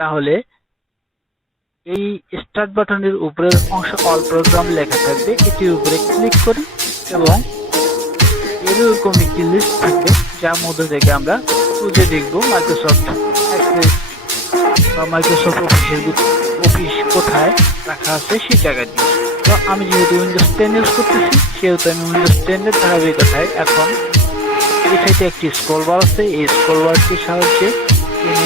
তাহলে এই স্টার্ট বাটনের উপরের অংশ অল প্রোগ্রাম লেখা থাকবে, এটির উপরে ক্লিক করি এবং এরকম একটি লিস্ট থাকবে যার মধ্যে থেকে আমরা খুঁজে দেখব মাইক্রোসফট অ্যাক্সেস বা মাইক্রোসফট অফিস কোথায় রাখা আছে সেই জায়গাটি। তো আমি যেহেতু উইন্ডোজ 10 ইউজ করতেছি সেহেতু আমি উইন্ডোজ 10 এর ধারাবাহিকতায় এখন এই সাইডে একটি স্ক্রল বার আছে, এই স্ক্রল বারটির সাহায্যে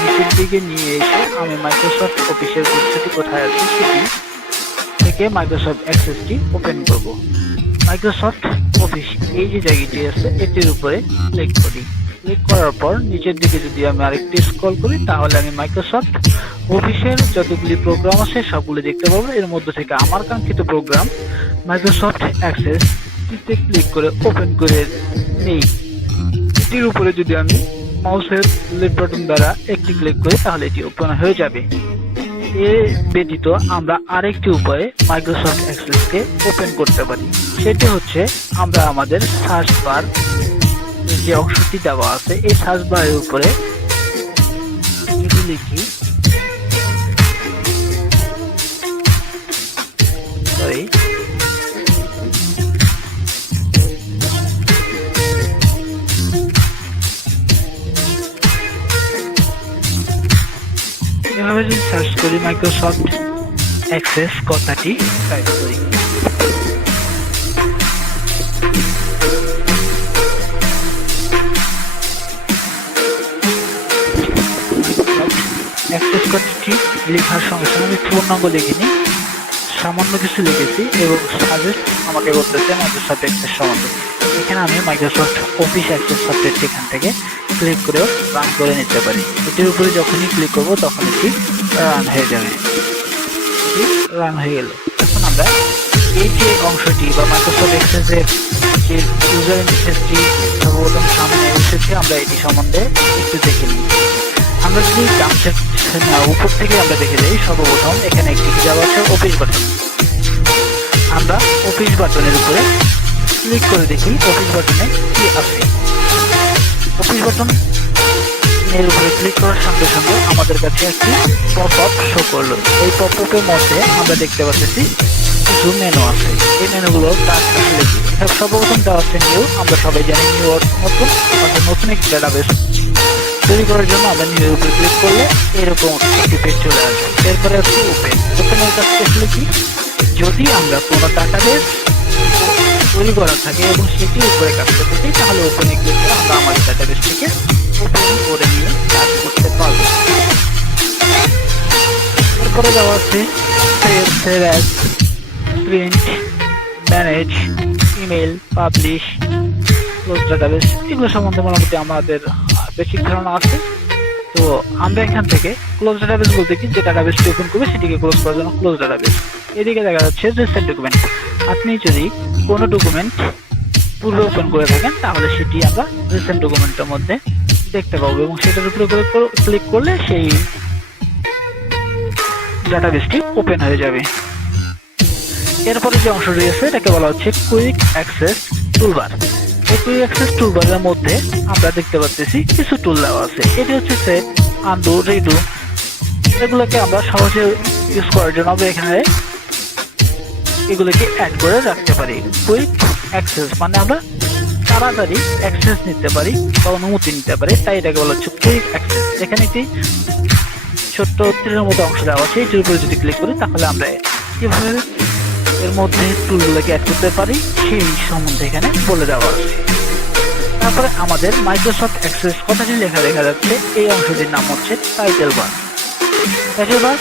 নিচের দিকে নিয়ে এসে আমি মাইক্রোসফট অফিসের পরিচিতি কোথায় আছে সেটি থেকে মাইক্রোসফট অ্যাক্সেসটি ওপেন করব। মাইক্রোসফট অফিস এই যে জায়গাটি আছে এটির উপরে ক্লিক করি। ক্লিক করার পর নিচের দিকে যদি আমি আরেকটি স্ক্রল করি তাহলে আমি মাইক্রোসফট অফিসের যতগুলি প্রোগ্রাম আছে সবগুলো দেখতে পাবো। এর মধ্যে থেকে আমার কাঙ্ক্ষিত প্রোগ্রাম মাইক্রোসফট অ্যাক্সেস ক্লিক করে ওপেন করে নেই। এটির উপরে যদি আমি মাউসের লেফট বাটন দ্বারা একটি ক্লিক করি তাহলে এটি ওপেন হয়ে যাবে। এর ব্যতীত আমরা আরেকটি উপায়ে মাইক্রোসফট অ্যাক্সেসকে ওপেন করতে পারি, সেটি হচ্ছে আমরা আমাদের সার্চ বার যে অংশটি দেওয়া আছে এই সার্চ বারের উপরে যদি লিখি এভাবে যদি সার্চ করি মাইক্রোসফট অ্যাক্সেস কথাটি টাইপ করি, অ্যাক্সেস কথাটি লেখার সঙ্গে সঙ্গে আমি পূর্ণাঙ্গ লিখিনি, সামান্য কিছু লিখেছি এবং সাজেস্ট আমাকে করতেছে মাইক্রোসফট অ্যাক্সেস সম্বন্ধে। এখানে আমি মাইক্রোসফট অফিস অ্যাক্সেস সফটওয়্যারটি এখান থেকে ক্লিক করেও রান করে নিতে পারি। এটির উপরে যখনই ক্লিক করব তখন এটি রান হয়ে যাবে। রান হয়ে গেল। এখন আমরা এই যে অংশটি বা মাইক্রোসফট অ্যাক্সেসের যে ইউজার ইন্টারফেসটি সর্বপ্রথম সামনে এসেছে আমরা এটি সম্বন্ধে একটু দেখে নিই। আমরা যদি উপর থেকে আমরা দেখে যাই, সর্বপ্রথম এখানে একটি দেওয়া আছে অফিস বাটন। আমরা অফিস বাটনের উপরে ক্লিক করে দেখি অফিস বাটনে কি আছে। অফিস বাটন এর উপরে ক্লিক করার সঙ্গে সঙ্গে আমাদের কাছে একটি পপ আপ শো করলো। এই পপ আপের মধ্যে আমরা দেখতে পাচ্ছি কিছু মেনু আছে। এই মেনুগুলো সর্বপ্রথম দেওয়া আছে নিউ। আমরা সবাই জানি নিউ নতুন, আমাদের নতুন একটি ডাটাবেস তৈরি করার জন্য আমরা নিউ উপরে ক্লিক করলে এরকম একটি পেজ চলে আসবে। এরপরে হচ্ছে ওপেন। ওপেনের কাছে আসলে কি, যদি আমরা কোনো ডাটাবেস তৈরি করা থাকে এবং সেটি উপরে কাজ করতে চাই তাহলে ওপেনে ক্লিক করে আমরা আমাদের ডাটাবেসটিকে ওপেন করে নিয়ে কাজ করতে পারবো। এরপরে দেওয়া আছে save as, print, manage, email, publish, close database, এগুলো সম্বন্ধে মোটামুটি আমাদের বেসিক ধারণা আছে। তো আমরা এখান থেকে ক্লোজ ডাটাবেস বলতে কি, যে ডাটাবেসটি ওপেন করবে সেটিকে ক্লোজ করার জন্য ক্লোজ ডাটাবেস। এদিকে দেখা যাচ্ছে রিসেন্ট ডকুমেন্ট। আপনি যদি কোনো ডকুমেন্ট পূর্বে ওপেন করে থাকেন তাহলে সেটি আমরা রিসেন্ট ডকুমেন্টের মধ্যে দেখতে পাবো এবং সেটার উপরে ক্লিক করলে সেই ডাটাবেসটি ওপেন হয়ে যাবে। এরপরে যে অংশটি আছে এটাকে বলা হচ্ছে কুইক অ্যাক্সেস টুলবার। এই কুইক অ্যাক্সেস টুলবারের মধ্যে আমরা দেখতে পাচ্ছি কিছু টুল দেওয়া আছে। এটি হচ্ছে সেট, আনডু, রিডু। এগুলোকে আমরা সহজে ইউজ করার জন্য আমরা এখানে এগুলোকে অ্যাড করে রাখতে পারি। কুইক অ্যাক্সেস মানে আমরা তাড়াতাড়ি অ্যাক্সেস নিতে পারি বা অনুমতি নিতে পারি, তাই এটাকে বলা হচ্ছে কুইক অ্যাক্সেস। এখানে একটি ছোট্ট তীরের মতো অংশ দেওয়া আছে, এটির উপরে যদি ক্লিক করি তাহলে আমরা কিভাবে এর মধ্যে টুলগুলোকে অ্যাড করতে পারি সেই সম্বন্ধে এখানে বলে দেওয়া আছে। তারপরে আমাদের মাইক্রোসফট অ্যাক্সেস কথাটি লেখা দেখা যাচ্ছে, এই অংশটির নাম হচ্ছে টাইটেল বার। টাইটেল বার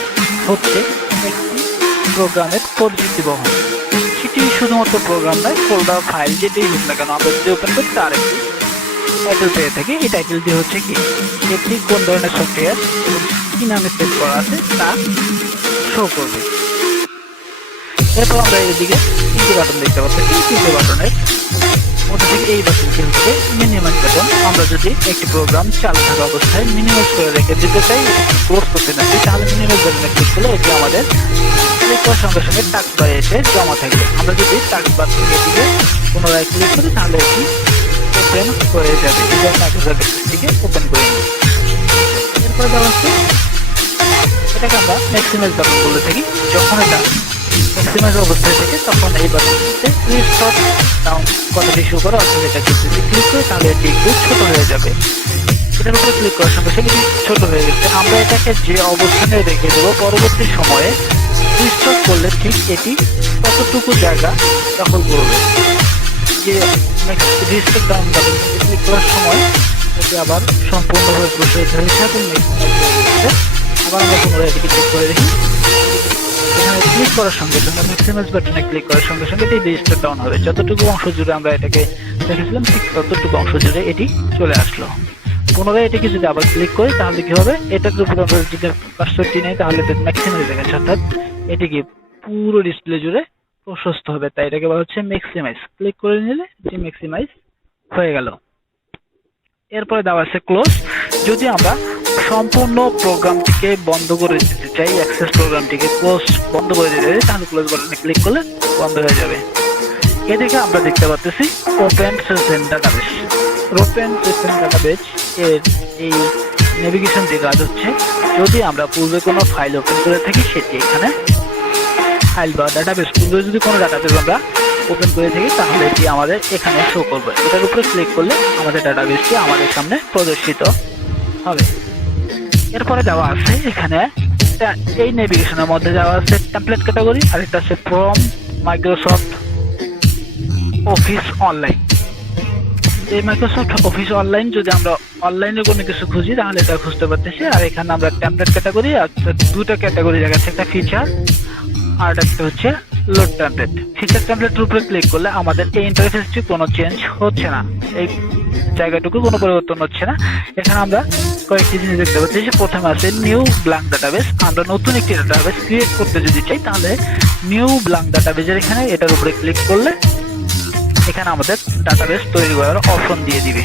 হচ্ছে একটি প্রোগ্রামের পরিচিতি বহন। সেটি শুধুমাত্র প্রোগ্রাম নয়, ফোল্ডার, ফাইল যেটাই হোক না কেন আমরা যদি ওপেন করি তার একটি টাইটেল পেয়ে থাকি। এই টাইটেলটি হচ্ছে কি, এটি কোন ধরনের সফটওয়্যার এবং কি নামে সেট করা আছে তা শো করবে। এরপর আমরা এদিকে তিনটি বাটন দেখতে পাচ্ছি। এই তিনটি বাটনের মধ্যে থেকে এই বাটনটি হচ্ছে মিনিমাইজ বাটন। আমরা যদি একটি প্রোগ্রাম চালু থাকা অবস্থায় মিনিমাইজ করে রেখে দিতে চাই, ক্লোজ করতে না চাই, তাহলে মিনিমাইজ বাটনে ক্লিক করলে এটি আমাদের ক্লিক করার সঙ্গে সঙ্গে টাস্ক বারে এসে জমা থাকবে। আমরা যদি টাস্ক বার থেকে এটিকে পুনরায় ক্লিক করি তাহলে এটি ওপেন হয়ে যাবে। এই জন্য মাইক্রোসফট অ্যাক্সেসটিকে ওপেন করে নিই। এরপরে দেওয়া হচ্ছে এটাকে আমরা ম্যাক্সিমাইজ বাটন বলে থাকি। যখন এটা ম্যাক্সিমাইজ অবস্থায় থাকে তখন এই বাটনটিতে রিস্টোর ডাউন কথাটি শো করে, অর্থাৎ এটাকে যদি ক্লিক করি তাহলে এটি একটু ছোট হয়ে যাবে। এটার উপরে ক্লিক করার সঙ্গে সঙ্গে ছোট হয়ে গেছে। আমরা এটাকে যে অবস্থানে রেখে দেবো, পরবর্তী সময়ে রিস্টোর করলে ঠিক এটি কতটুকু জায়গা দখল করবে। যে রিস্টোর ডাউন বাটন ক্লিক করার সময় এটি আবার সম্পূর্ণভাবে প্রসারিত হয়েছে এবং আবার আমরা পুনরায় এটিকে চেক করে দেখি। এখানে ক্লিক করার সঙ্গে সঙ্গে ম্যাক্সিমাইজ বাটনে ক্লিক করার সঙ্গে সঙ্গে এটি রেজিস্টার ডাউন হবে। যতটুকু অংশ জুড়ে আমরা এটাকে দেখেছিলাম ঠিক ততটুকু অংশ জুড়ে এটি চলে আসলো। পুনরায় এটিকে যদি আবার ক্লিক করি তাহলে কি হবে, এটার উপর আমরা যদি কার্সরটি নেই তাহলে এটা ম্যাক্সিমাইজ দেখাচ্ছে, অর্থাৎ এটিকে পুরো ডিসপ্লে জুড়ে প্রশস্ত হবে। তাই এটাকে বলা হচ্ছে ম্যাক্সিমাইজ। ক্লিক করে নিলে এটি ম্যাক্সিমাইজ হয়ে গেল। এরপরে দেওয়া আছে ক্লোজ। যদি আমরা সম্পূর্ণ প্রোগ্রামটিকে বন্ধ করে দিতে চাই, অ্যাক্সেস প্রোগ্রামটিকে ক্লোজ বন্ধ করে দিতে চাই, তাহলে ক্লোজ বাটনে ক্লিক করলে বন্ধ হয়ে যাবে। এদিকে আমরা দেখতে পাচ্ছি open session database. Open session database এর এই নেভিগেশনটি কাজ হচ্ছে, যদি আমরা পূর্বে কোনো ফাইল ওপেন করে থাকি সেটি এখানে ফাইল বা ডাটাবেস, পূর্বে যদি কোনো ডাটাবেস আমরা ওপেন করে থাকি তাহলে এটি আমাদের এখানে শো করবে। এটার উপরে ক্লিক করলে আমাদের ডাটাবেসটি আমাদের সামনে প্রদর্শিত হবে। এরপরে দেওয়া আছে এখানে এই নেভিগেশনের মধ্যে দেওয়া আছে টেমপ্লেট ক্যাটাগরি, আর এটা আছে ফ্রম মাইক্রোসফট অফিস অনলাইন। এই মাইক্রোসফট অফিস অনলাইন যদি আমরা অনলাইনে কোনো কিছু খুঁজি তাহলে এটা খুঁজতে পারতেছি। আর এখানে আমরা টেমপ্লেট ক্যাটাগরি, আর দুটো ক্যাটাগরি দেখাচ্ছে, একটা ফিচার আর একটা হচ্ছে লোড টেমপ্লেট। ফিচার টেমপ্লেটের উপরে ক্লিক করলে আমাদের এই ইন্টারফেসটি কোনো চেঞ্জ হচ্ছে না, এই জায়গাটুকু কোনো পরিবর্তন হচ্ছে না। এখানে আমরা কয়েকটি জিনিস দেখতে পাচ্ছি। প্রথমে আছে নিউ ব্ল্যাঙ্ক ডাটাবেস। আমরা নতুন একটি ডাটাবেস ক্রিয়েট করতে যদি চাই তাহলে নিউ ব্ল্যাঙ্ক ডাটাবেসের এখানে এটার উপরে ক্লিক করলে এখানে আমাদের ডাটাবেস তৈরি করার অপশন দিয়ে দিবে।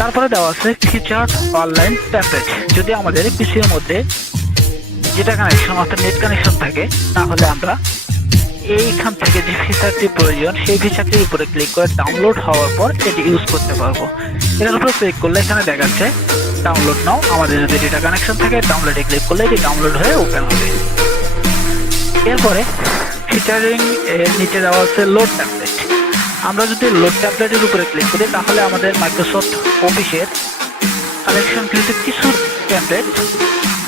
তারপরে দেওয়া আছে ফিচার অনলাইন টেমপ্লেট। যদি আমাদের পিসির মধ্যে যেটা কানেকশন অর্থাৎ নেট কানেকশন থাকে তাহলে আমরা এইখান থেকে যে ফিচারটি প্রয়োজন সেই ফিচারটির উপরে ক্লিক করে ডাউনলোড হওয়ার পর এটি ইউজ করতে পারবো। এটার উপরে ক্লিক করলে এখানে দেখাচ্ছে ডাউনলোড নাও। আমাদের যদি ডেটা কানেকশন থাকে ডাউনলোডে ক্লিক করলে এটি ডাউনলোড হয়ে ওপেন হবে। এরপরে ফিচারিং এর নিচে দেওয়া আছে লোড ট্যাবলেট। আমরা যদি লোড ট্যাবলেটের উপরে ক্লিক করি তাহলে আমাদের মাইক্রোসফট অফিসের কানেকশনকৃত কিছু ট্যাবলেট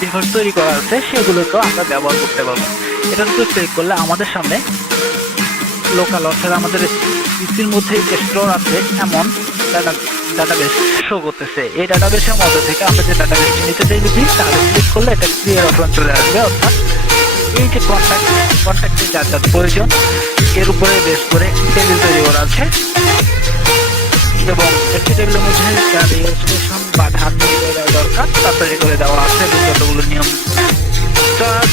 যেগুলো তৈরি করা আছে সেগুলোকেও আমরা ব্যবহার করতে পারবো। এটার উপরে ক্লিক করলে আমাদের সামনে লোকাল অর্থাৎ আমাদের পিসির মধ্যে যে স্টোর আছে এমন ডাটাবেস শো করতেছে। এই ডাটাবেসের মধ্যে থেকে আমরা যে ডাটাবেসটি নিতে চাই যদি তাহলে ক্লিক করলে এটা ক্লিয়ার অপশন চলে আসবে, অর্থাৎ এই যে কন্ট্যাক্টে যার যার প্রয়োজন এর উপরে বেস করে টেবিল তৈরি করা আছে এবং একটি টেবিলের মধ্যে যার রেজিস্ট্রেশন বা ধার তৈরি করে দেওয়া দরকার তা তৈরি করে দেওয়া আছে এবং যতগুলো নিয়ম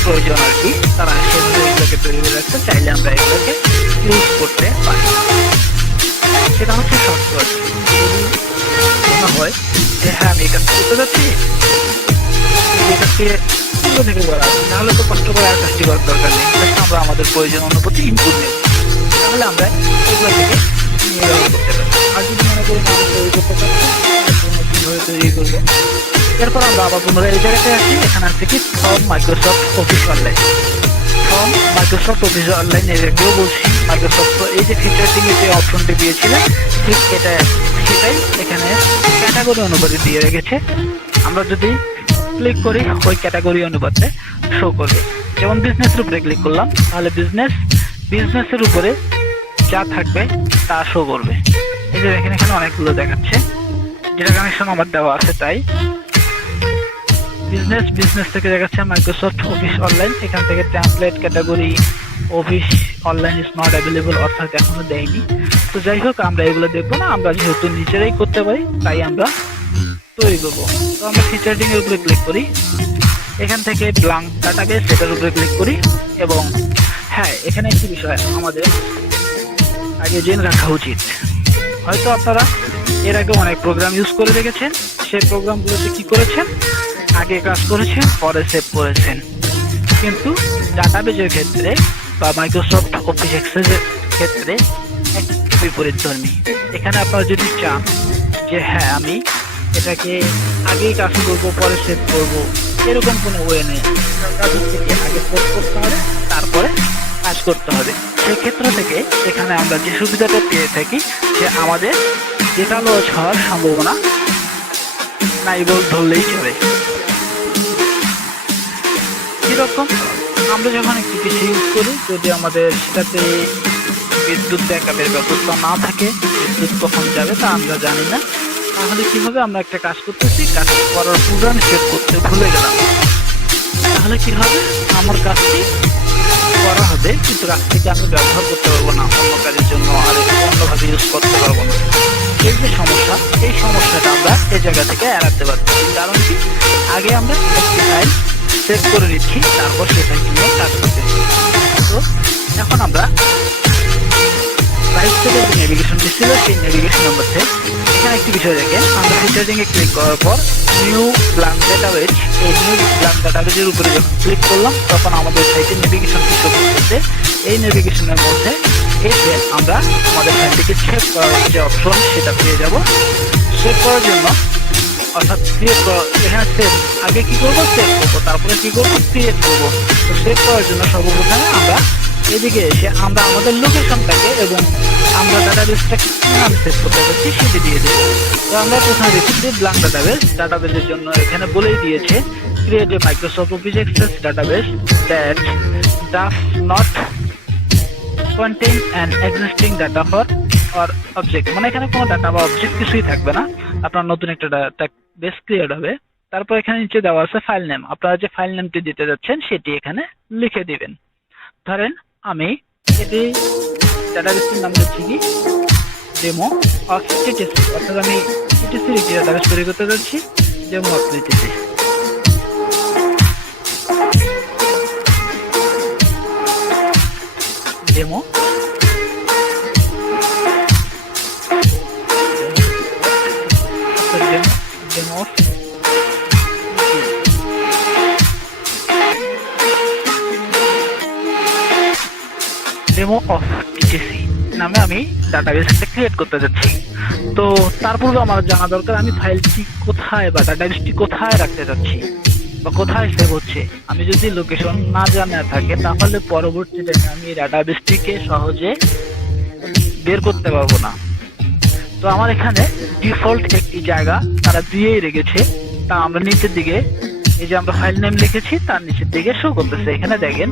প্রয়োজন আর কি তারা সেগুলোকে তৈরি করে রাখতে চাইলে আমরা এগুলোকে ইউজ করতে পারি। সেটা হচ্ছে শর্টকাট। যদি মনে হয় যে হ্যাঁ আমি এটা করতে যাচ্ছি পুরো থেকে করা আছে তাহলে তো কষ্ট করে আর কাজটি করার দরকার নেই, আমরা আমাদের প্রয়োজন অনুভূতি ইনপুট নেব তাহলে আমরা এগুলো থেকে নিয়ে ব্যবহার করতে পারি। আর যদি মনে করি না তৈরি করতে পারছি তৈরি করবো। এরপর আমরা আবার পুনরায় এই জায়গাতে আসি। এখানে আছে কি from Microsoft office online. From Microsoft office online এর আগেও বলছি মাইক্রোসফট এই যে ফিচারটিং এর যে অপশনটি দিয়েছিলেন ঠিক এটা সেটাই এখানে ক্যাটাগরি অনুপাতে দিয়ে রেখেছে। আমরা যদি ক্লিক করি ওই ক্যাটাগরি অনুপাতে শো করবে। যেমন বিজনেসের উপরে ক্লিক করলাম তাহলে বিজনেসের উপরে যা থাকবে তা শো করবে। এই যে দেখেন এখানে অনেকগুলো দেখাচ্ছে, যেটা কানেকশন আমার দেওয়া আছে তাই। বিজনেস থেকে দেখাচ্ছে মাইক্রোসফট অফিস অনলাইন, এখান থেকে template category office online is not available অর্থাৎ এখনো দেয়নি। তো যাই হোক আমরা এগুলো দেখবো না, আমরা যেহেতু নিজেরাই করতে পারি তাই আমরা তৈরি করবো। তো আমরা ফিচারিং এর উপরে ক্লিক করি, এখান থেকে ব্ল্যাঙ্ক ডাটাবেস এটার উপরে ক্লিক করি এবং হ্যাঁ এখানে একটি বিষয় আমাদের আগে জেনে রাখা উচিত। হয়তো আপনারা এর আগে অনেক প্রোগ্রাম ইউজ করে রেখেছেন, সেই প্রোগ্রামগুলোতে কি করেছেন আগে কাজ করেছেন পরে সেভ করেছেন, কিন্তু ডাটাবেজের ক্ষেত্রে বা মাইক্রোসফট অফিস এক্সেসের ক্ষেত্রে একটু বিপরীত ধর্মী। এখানে আপনারা যদি চান যে হ্যাঁ আমি এটাকে আগেই কাজ করবো পরে সেভ করবো এরকম কোনো ওয়ে নেই। কাজের থেকে আগে সেভ করতে হবে, তারপরে কাজ করতে হবে। সেক্ষেত্র থেকে এখানে আমরা যে সুবিধাটা পেয়ে থাকি যে আমাদের ডেটা লস হওয়ার সম্ভাবনা নাই ধরলেই চলে। এরকম আমরা যখন একটি পিসি ইউজ করি, যদি আমাদের সেটাতে বিদ্যুৎ ব্যাকআপের ব্যবস্থা না থাকে, বিদ্যুৎ কখন যাবে তা আমরা জানি না, তাহলে কি হবে, আমরা একটা কাজ করতেছি, কাজ করার প্রোগ্রাম সেভ করতে ভুলে গেলাম, তাহলে কি হবে, আমার কাজটি করা হবে কিন্তু কাজটিকে আমি ব্যবহার করতে পারবো না, অন্য কাজের জন্য আর অন্যভাবে ইউজ করতে পারবো না। এই যে সমস্যা, এই সমস্যাটা আমরা এই জায়গা থেকে এড়াতে পারছি। কারণ কি, আগে আমরা একটি ফাইল সেভ করে নিচ্ছি, তারপর সেটা নিয়ে কাজ করতেছি। তো এখন আমরা রাইট থেকে যে নেভিগেশনটি ছিল সেই নেভিগেশনের মধ্যে এখানে একটি বিষয় দেখেন, আমরা ফিচারিংয়ে ক্লিক করার পর নিউ ব্ল্যাঙ্ক ডাটাবেজ, এই নিউ ব্ল্যাঙ্ক ডাটাবেজের উপরে যখন ক্লিক করলাম তখন আমাদের সাইটে নেভিগেশন শো করতেছে। এই নেভিগেশনের মধ্যে এসে আমরা আমাদের ফাইলটিকে সেভ করার যে অপশন সেটা পেয়ে যাব। সেভ করার জন্য অর্থাৎ ক্রিয়েট করা, এখানে সেভ আগে কি করবো, সেভ করবো, তারপরে কি করবো, ক্রিয়েট করবো। তো সেভ করার জন্য সর্বপ্রথমে আমরা এদিকে এসে আমরা আমাদের লোকেশনটাকে এবং আমরা ডাটাবেসটাকে কি নাম সেভ করতে পারছি সেটি দিয়ে দেবো। তো আমরা প্রথমে দেখছি ব্ল্যাঙ্ক ডাটাবেস, ডাটাবেসের জন্য এখানে বলেই দিয়েছে create a Microsoft Office Access database that does not contain an existing data for or object, মানে এখানে কোনো ডাটা বা অবজেক্ট কিছুই থাকবে না, আপনার নতুন একটা ডাটাবেস ক্রিয়েট হবে। তারপর এখানে নিচে দেওয়া আছে ফাইল নেম, আপনারা যে ফাইল নেমটি দিতে যাচ্ছেন সেটি এখানে লিখে দিবেন। ধরেন আমি এটি ডাটাবেসটির নাম দিচ্ছি কি ডেমো অফ টিটিসি, অর্থাৎ আমি টিটিসির একটি ডাটাবেস তৈরি করতে যাচ্ছি, demo of TTC. Demo demo of demo of TTC নামে আমি ডাটাবেসটা ক্রিয়েট করতে যাচ্ছি। তো তার পূর্বে আমার জানা দরকার আমি ফাইলটি কোথায় বা ডাটাবেসটি কোথায় রাখতে যাচ্ছি বা কোথায় সেভ হচ্ছে। আমি যদি লোকেশন না জানা থাকে তাহলে পরবর্তীতে আমি এই ডাটাবেসটিকে সহজে বের করতে পারবো না। তো আমার এখানে ডিফল্ট একটি জায়গা তারা দিয়েই রেখেছে, তা আমরা নিচের দিকে এই যে আমরা ফাইল নেম লিখেছি তার নিচের দিকে শো করতেছে। এখানে দেখেন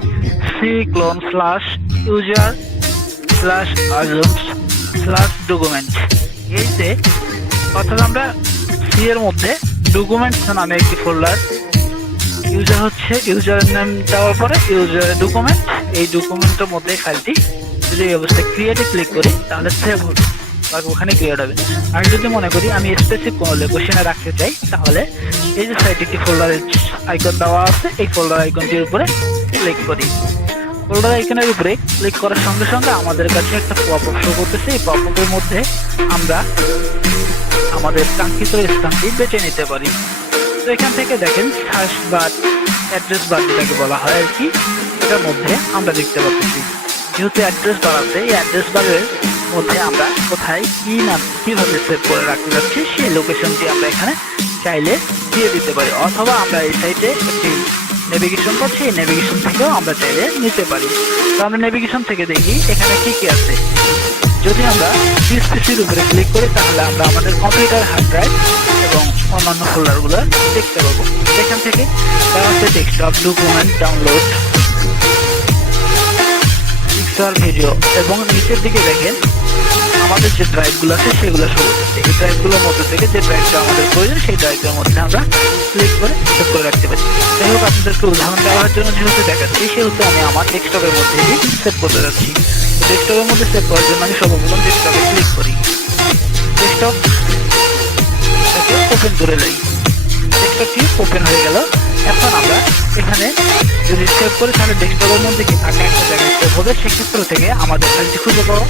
c clone/user/agents/document, এই যে অর্থাৎ আমরা সি এর মধ্যে ডকুমেন্টস নামে একটি ফোল্ডার, ইউজার হচ্ছে ইউজারের নাম দেওয়ার পরে ইউজারের ডকুমেন্ট, এই ডকুমেন্টের মধ্যে ফাইলটি যদি এই অবস্থায় ক্রিয়েটে ক্লিক করি তাহলে সেভ হবে বা ওখানে ক্রিয়েট হবে। আমি যদি মনে করি আমি স্পেসিফিক কোনো লোকেশনে রাখতে চাই তাহলে এই যে সাইটে একটি ফোল্ডারের আইকন দেওয়া আছে, এই ফোল্ডার আইকনটির উপরে ক্লিক করি। ফোল্ডার আইকনের উপরে ক্লিক করার সঙ্গে সঙ্গে আমাদের কাছে একটা পপআপ শো করতেছে। এই পপআপের মধ্যে আমরা আমাদের কাঙ্ক্ষিত স্থানটি বেছে নিতে পারি। তো এখান থেকে দেখেন সার্চ বার, অ্যাড্রেস বার যেটাকে বলা হয় আর কি, এটার মধ্যে আমরা দেখতে পাচ্ছি যেহেতু অ্যাড্রেস বার আছে, এই অ্যাড্রেস বারের মধ্যে আমরা কোথায় কি নাম কিভাবে সেভ করে রাখতে যাচ্ছি সেই লোকেশনটি আমরা এখানে চাইলে দিয়ে দিতে পারি, অথবা আমরা এই সাইটে একটি নেভিগেশন পাচ্ছি, এই নেভিগেশন থেকেও আমরা চাইলে নিতে পারি। তো আমরা নেভিগেশন থেকে দেখি এখানে কি কি আছে। যদি আমরা পিসির উপরে ক্লিক করি তাহলে আমরা আমাদের কম্পিউটার হার্ড ড্রাইভ এবং অন্যান্য ফোল্ডারগুলো দেখতে পাবো। এখান থেকে দেওয়া আছে desktop, document, download, picture, video, এবং নিচের দিকে দেখেন আমাদের যে ড্রাইভগুলো আছে সেগুলো শো করতেছে। এই ড্রাইভগুলোর মধ্যে থেকে যে ড্রাইভটা আমাদের প্রয়োজন সেই ড্রাইভের মধ্যে আমরা ক্লিক করে সেভ করে রাখতে পারি। যাই হোক, আপনাদেরকে উদাহরণ দেওয়ার জন্য যেহেতু দেখাচ্ছি সেহেতু আমি আমার ডেস্কটপের মধ্যে সেভ করতে যাচ্ছি। ডেস্কটপের মধ্যে সেভ করার জন্য আমি সর্বপ্রথম ডেস্কটপে ক্লিক করি, ডেস্কটপটাকে ওপেন করে নিই। ডেস্কটপটি ওপেন হয়ে গেল। এখন আমরা এখানে যদি সেভ করি তাহলে ডেস্কটপের মধ্যে কি থাকা একটা জায়গায় সেভ হবে, সেক্ষেত্র থেকে আমাদের ফাইলটি খুঁজে পাওয়া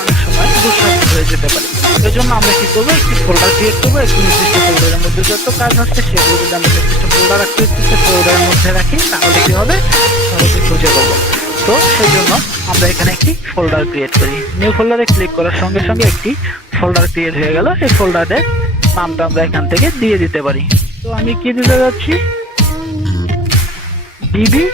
অনেক সময় দুঃসাধ্য হয়ে যেতে পারে। এই জন্য আমরা কি করবো, একটি ফোল্ডার ক্রিয়েট করবো, একটি নির্দিষ্ট ফোল্ডারের মধ্যে যত কাজ হচ্ছে সেগুলো যদি আমরা নির্দিষ্ট ফোল্ডার রাখতে হচ্ছে ফোল্ডারের মধ্যে রাখি তাহলে কি হবে, সহজে খুঁজে পাবো। তো সেই জন্য আমরা এখানে একটি ফোল্ডার ক্রিয়েট করি। নিউ ফোল্ডারে ক্লিক করার সঙ্গে সঙ্গে একটি ফোল্ডার ক্রিয়েট হয়ে গেল। এই ফোল্ডারের নামটা আমরা এখান থেকে দিয়ে দিতে পারি। তো আমি কি দিতে যাচ্ছি, ডিবি